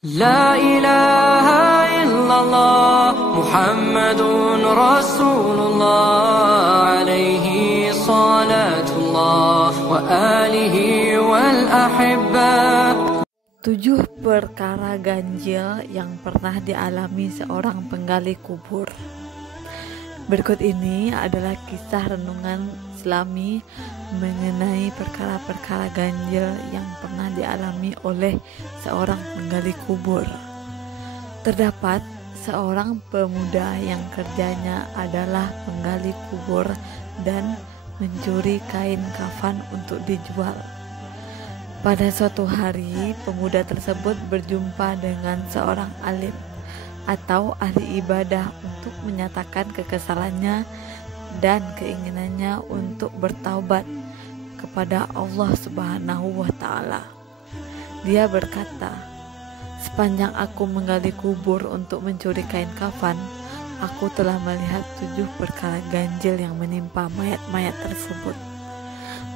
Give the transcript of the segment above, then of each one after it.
La ilaha illallah Muhammadun Rasulullah alaihi salatullah wa alihi wal ahibba. 7 perkara ganjil yang pernah dialami seorang penggali kubur. Berikut ini adalah kisah renungan Islami mengenai perkara-perkara ganjil yang pernah dialami oleh seorang penggali kubur. Terdapat seorang pemuda yang kerjanya adalah penggali kubur dan mencuri kain kafan untuk dijual. Pada suatu hari, pemuda tersebut berjumpa dengan seorang alim atau ahli ibadah untuk menyatakan kekesalannya dan keinginannya untuk bertaubat kepada Allah Subhanahu wa Ta'ala. Dia berkata, "Sepanjang aku menggali kubur untuk mencuri kain kafan, aku telah melihat 7 perkara ganjil yang menimpa mayat-mayat tersebut.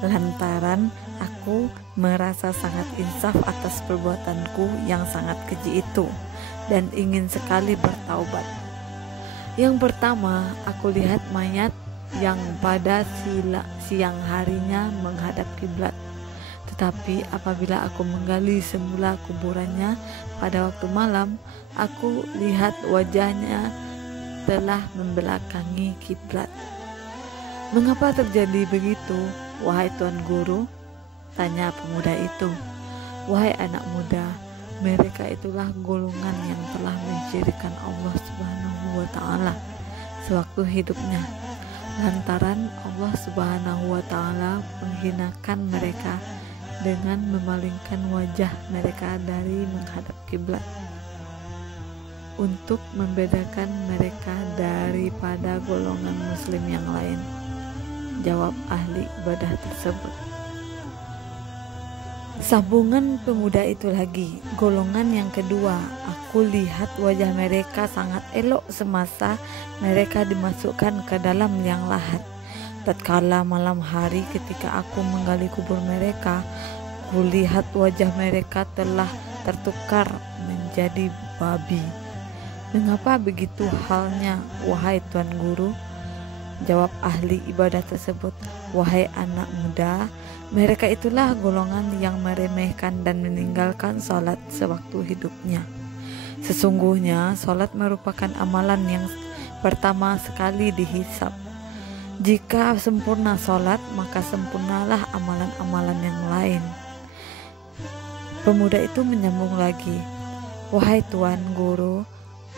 Lantaran aku merasa sangat insaf atas perbuatanku yang sangat keji itu dan ingin sekali bertaubat. Yang pertama, aku lihat mayat yang pada siang harinya menghadap kiblat. Tetapi apabila aku menggali semula kuburannya pada waktu malam, aku lihat wajahnya telah membelakangi kiblat." "Mengapa terjadi begitu, wahai Tuan Guru?" tanya pemuda itu. "Wahai anak muda, mereka itulah golongan yang telah mensyirikkan Allah Subhanahu wa Ta'ala sewaktu hidupnya. Lantaran Allah Subhanahu wa Ta'ala menghinakan mereka dengan memalingkan wajah mereka dari menghadap kiblat untuk membedakan mereka daripada golongan muslim yang lain," jawab ahli ibadah tersebut. Sambungan pemuda itu lagi, "Golongan yang kedua, aku lihat wajah mereka sangat elok semasa mereka dimasukkan ke dalam liang lahat. Tatkala malam hari ketika aku menggali kubur mereka, kulihat wajah mereka telah tertukar menjadi babi. Mengapa begitu halnya, wahai Tuan Guru?" Jawab ahli ibadah tersebut, "Wahai anak muda, mereka itulah golongan yang meremehkan dan meninggalkan sholat sewaktu hidupnya. Sesungguhnya sholat merupakan amalan yang pertama sekali dihisab. Jika sempurna sholat, maka sempurnalah amalan-amalan yang lain." Pemuda itu menyambung lagi, "Wahai Tuan Guru,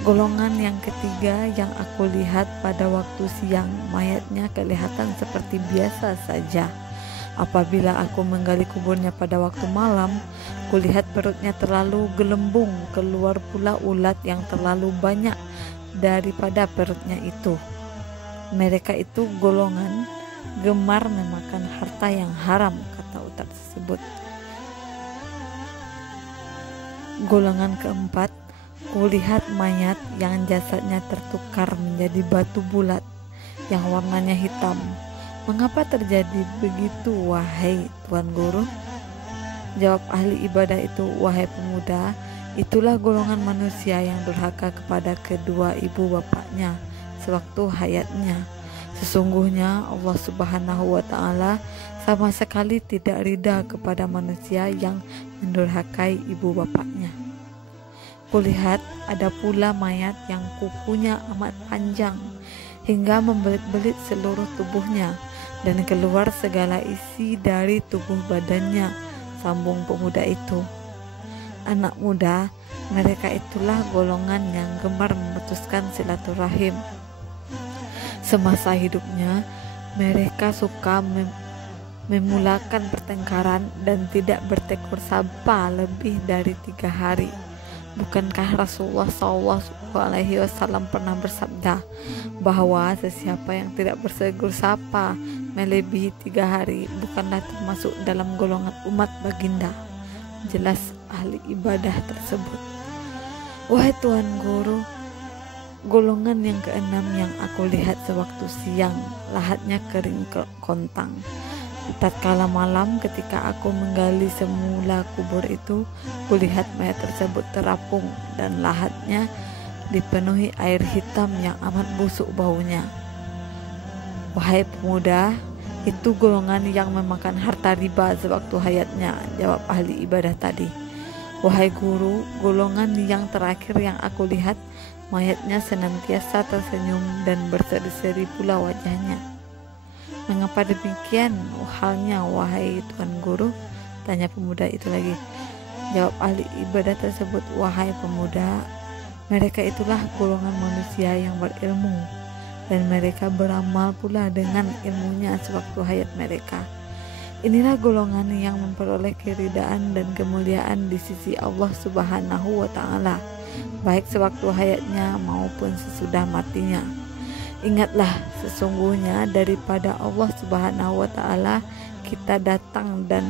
golongan yang ketiga yang aku lihat pada waktu siang, mayatnya kelihatan seperti biasa saja. Apabila aku menggali kuburnya pada waktu malam, kulihat perutnya terlalu gelembung, keluar pula ulat yang terlalu banyak daripada perutnya itu. Mereka itu golongan gemar memakan harta yang haram," kata utar tersebut. Golongan keempat, kulihat mayat yang jasadnya tertukar menjadi batu bulat yang warnanya hitam. Mengapa terjadi begitu, wahai Tuan Guru? Jawab ahli ibadah itu, "Wahai pemuda, itulah golongan manusia yang durhaka kepada kedua ibu bapaknya sewaktu hayatnya. Sesungguhnya Allah Subhanahu wa Ta'ala sama sekali tidak ridha kepada manusia yang mendurhakai ibu bapaknya. Kulihat ada pula mayat yang kukunya amat panjang hingga membelit-belit seluruh tubuhnya dan keluar segala isi dari tubuh badannya," sambung pemuda itu. "Anak muda, mereka itulah golongan yang gemar memutuskan silaturahim. Semasa hidupnya, mereka suka memulakan pertengkaran dan tidak bertegur sapa lebih dari 3 hari. Bukankah Rasulullah SAW pernah bersabda bahwa sesiapa yang tidak bertegur sapa melebihi 3 hari bukanlah termasuk dalam golongan umat baginda?" Jelas ahli ibadah tersebut. "Wahai Tuan Guru, golongan yang keenam yang aku lihat sewaktu siang, lahatnya kering kontang. Tatkala malam ketika aku menggali semula kubur itu, kulihat mayat tersebut terapung dan lahatnya dipenuhi air hitam yang amat busuk baunya. Wahai pemuda, itu golongan yang memakan harta riba sewaktu hayatnya, jawab ahli ibadah tadi. Wahai guru, golongan yang terakhir yang aku lihat, mayatnya senantiasa tersenyum dan berseri-seri pula wajahnya. Mengapa demikian halnya wahai Tuan Guru? Tanya pemuda itu lagi. Jawab ahli ibadah tersebut, wahai pemuda, mereka itulah golongan manusia yang berilmu dan mereka beramal pula dengan ilmunya sewaktu hayat mereka. Inilah golongan yang memperoleh keridaan dan kemuliaan di sisi Allah Subhanahu wa Ta'ala, baik sewaktu hayatnya maupun sesudah matinya. Ingatlah, sesungguhnya daripada Allah Subhanahu wa Ta'ala kita datang dan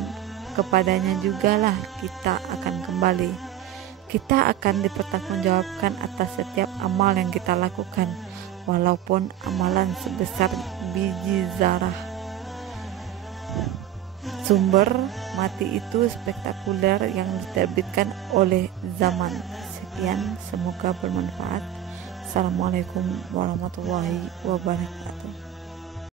kepadanya jugalah kita akan kembali. Kita akan dipertanggungjawabkan atas setiap amal yang kita lakukan, walaupun amalan sebesar biji zarah. Sumber mati itu spektakuler yang diterbitkan oleh Zaman. Sekian, semoga bermanfaat. Assalamualaikum warahmatullahi wabarakatuh.